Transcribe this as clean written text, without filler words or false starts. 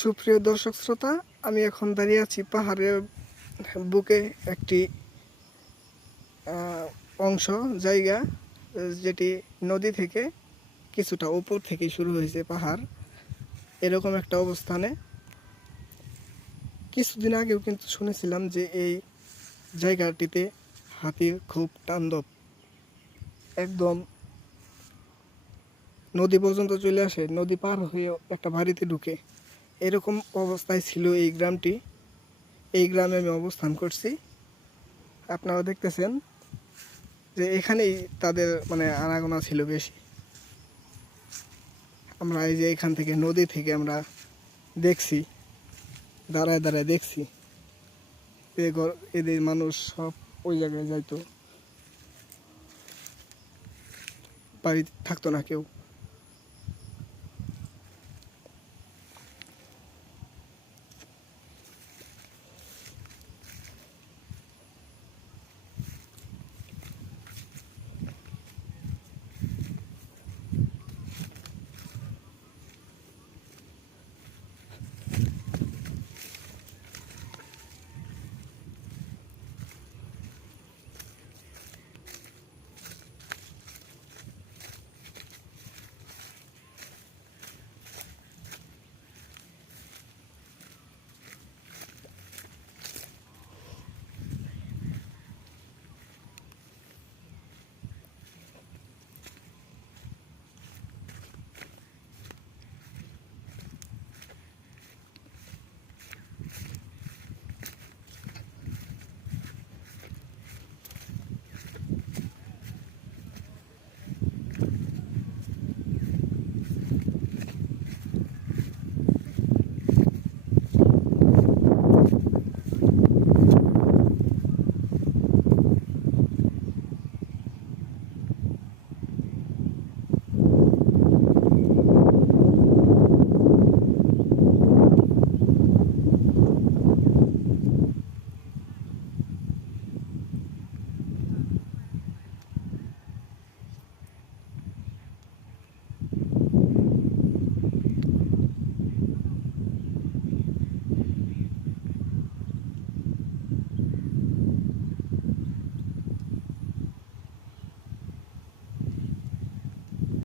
সুপ্রিয় দর্শক শ্রোতা, আমি এখন দাঁড়িয়ে আছি পাহাড়ের বুকে একটি অংশ জায়গা, যেটি নদী থেকে কিছুটা উপর থেকে শুরু হয়েছে পাহাড়, এরকম একটা অবস্থানে। কিছুদিন আগেও কিন্তু শুনেছিলাম যে এই জায়গাটিতে হাতির খুব তাণ্ডব, একদম নদী পর্যন্ত চলে আসে, নদী পার হয়ে একটা বাড়িতে ঢুকে, এরকম অবস্থায় ছিল এই গ্রামটি। এই গ্রামে আমি অবস্থান করছি, আপনারা দেখতেছেন যে এখানেই তাদের আনাগোনা ছিল বেশি। আমরা এই যে এখান থেকে নদী থেকে আমরা দেখছি, দাঁড়ায় দাঁড়ায় দেখছি এদের মানুষ সব ওই জায়গায় যাইতো, বাড়ি থাকতো না কেউ।